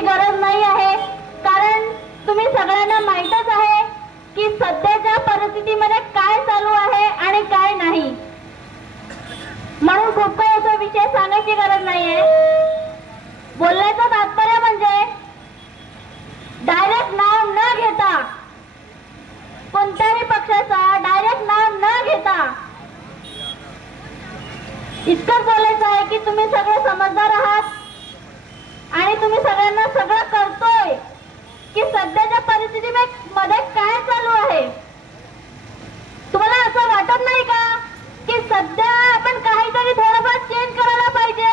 सांगायची गरज नाही आहे, कारण तुम्ही सगळ्यांना माहीतच आहे की सध्याच्या परिस्थितीमध्ये काय चालू आहे आणि काय नाही, म्हणून खूप काही असा विषय सांगायची गरज नाहीये. बोलण्याचं तात्पर्य म्हणजे डायरेक्ट नाव न घेता, कोणत्याही पक्षाचा डायरेक्ट नाव न घेता इतकंच बोलायचं आहे की तुम्ही सगळे समजदार आहात आणि तुम्ही सगळ्यांना सगळं कळतोय की सध्याच्या परिस्थितीमध्ये काय चालू आहे. तुम्हाला असं वाटत नाही का की सध्या आपण काहीतरी थोडंफार चेंज करायला पाहिजे?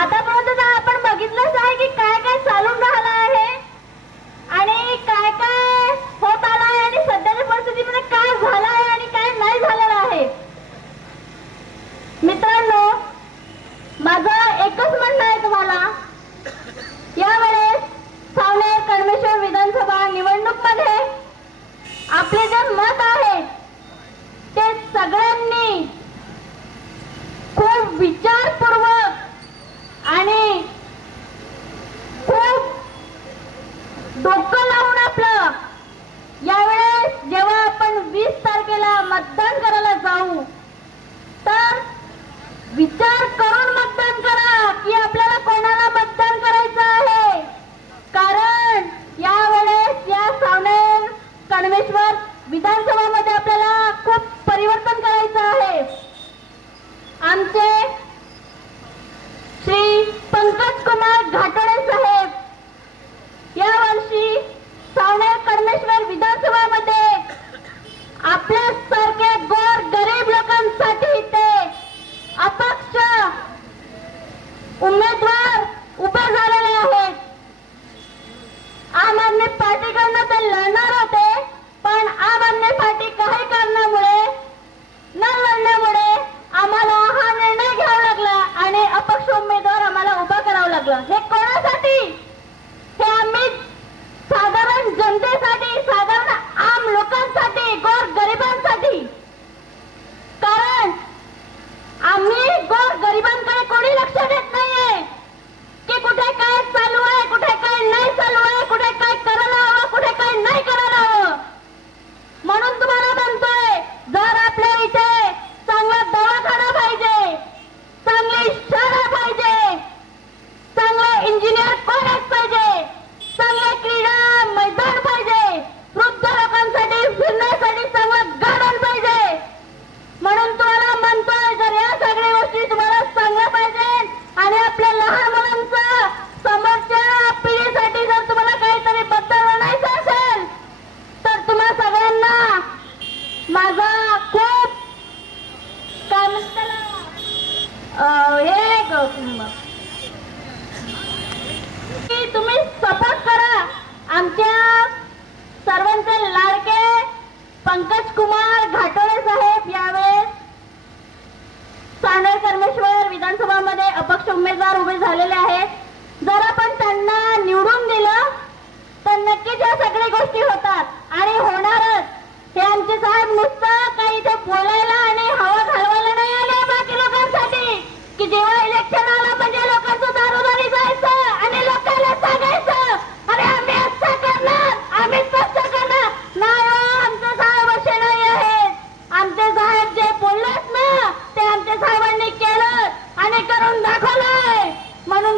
आतापर्यंत आपण बघितलंच आहे की काय काय चालून राहिलं आहे आणि काय काय होत आलं आहे आणि सध्याच्या परिस्थितीमध्ये काय झालं आहे आणि काय नाही झालेलं आहे. मित्रांनो, माझं एकच म्हणणं आहे तुम्हाला, यावेळेस सावनेर कळमेश्वर विधानसभा निवडणूकमध्ये आपले जे मत आहे ते सगळ्यांनी खूप विचारपूर्वक आणि खूप डोकं लावून आपलं यावेळेस जेव्हा आपण 20 तारखेला मतदान करायला जाऊ तर विचार करून मतदान करा की आपल्याला कोणाला मतदान करायचं आहे. कारण यावेळेस या सावनेर कळमेश्वर विधानसभामध्ये आपल्याला खूप परिवर्तन करायचं आहे. आमचे श्री पंकज कुमार घाटोळे साहेब यावर्षी सावनेर कळमेश्वर विधानसभामध्ये आपल्यासारखे गोर गरीब लोकांसाठी ते अपक्ष उमेदवार उभे झालेले आहेत. आम आदमी पार्टीकडनं ते लढणार होते, पण आम आदमी पार्टी काही कारणामुळे न लढल्यामुळे आम्हाला हा निर्णय घ्यावा लागला आणि अपक्ष उमेदवार आम्हाला उभा करावं लागलं. हे कोणासाठी? हे आम्ही साधारण जनतेसाठी, साधारण आम लोकांसाठी, गोर गरिबांसाठी. कारण आम्ही गोर गरिबांकडे कोणी लक्ष देत नाहीये की कुठे काय चालू आहे, कुठे काय नाही चालू आहे, कुठे काय करायला हवं, कुठे काय नाही करायला हवं. म्हणून तुम्हाला म्हणतोय, जर आपल्या इथे चांगला दवाखाना पाहिजे, चांगली शाळा पाहिजे, चांगले इंजिनियर कॉलेज पाहिजे, चांगले क्रीडा मैदान पाहिजे, वृद्ध लोकांसाठी फिरण्यासाठी चांगलं गार्डन पाहिजे. म्हणून तुम्हाला म्हणतोय, जर या सगळ्या गोष्टी तुम्हाला चांगल्या पाहिजे आणि आपल्या लहान मुलांचं समोरच्या पिढीसाठी जर तुम्हाला काहीतरी बदल आणायचं असेल तर तुम्हा सगळ्यांना माझा खूप काय म्हणतात की तुम्ही सपोर्ट करा आमच्या सर्वांचे लाडके पंकज कुमार घाटोळे साहेब यावेळेस सावनेर कळमेश्वर विधानसभामध्ये अपक्ष उमेदवार उभे झालेले आहेत. जर आपण त्यांना निवडून दिलं तर नक्कीच या सगळ्या गोष्टी होतात आणि होणारच. हे आमचे साहेब नुसतं काही इथे बोलायला आणि हवा घालवायला नाही आले बाकी लोकांसाठी की जेव्हा इलेक्शन आलं म्हणजे लोकांचं दारोदारी जायचं आणि लोकांना सांगायचं अरे आम्ही असं करणार, आम्ही तसं करणार. नाही, आमचे साहेब असे नाही आहेत. आमचे साहेब जे बोललेत ना ते आमच्या साहेबांनी केलं आणि करून दाखवलंय. म्हणून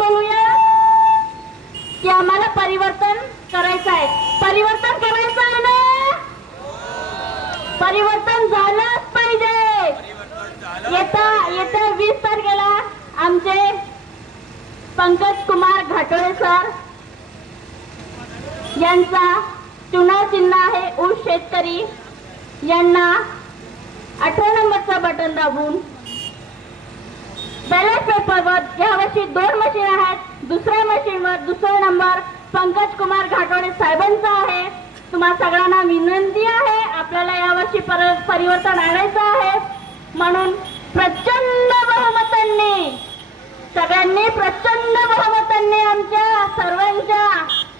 बोलूया की आम्हाला परिवर्तन करायचं आहे. परिवर्तन करायचं आहे ना? परिवर्तन झालंच पाहिजे. येत्या 20 तारखेला आमचे पंकज कुमार घाटोळे सर यांचा चुनाव चिन्ह आहे ऊस शेतकरी. यांना 18 नंबरचं बटन दाबून बॅलेट पेपरवर यावर्षी 2 मशीन आहेत. दुसऱ्या मशीनवर दुसरा नंबर पंकज कुमार घाटोळे साहेबांचा आहे. तुम्हा सगळ्यांना विनंती आहे, आपल्याला यावर्षी परिवर्तन आणायचं आहे. म्हणून प्रचंड बहुमतांनी सगळ्यांनी प्रचंड बहुमतांनी आमच्या सर्वांच्या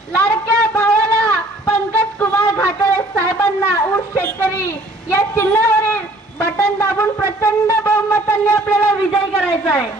लाडक्या भावाला पंकज कुमार घाटोळे साहेबांना ऊस शेतकरी या चिन्हावरील बटन दाबून प्रचंड बहुमतांनी आपल्याला विजयी करायचा आहे.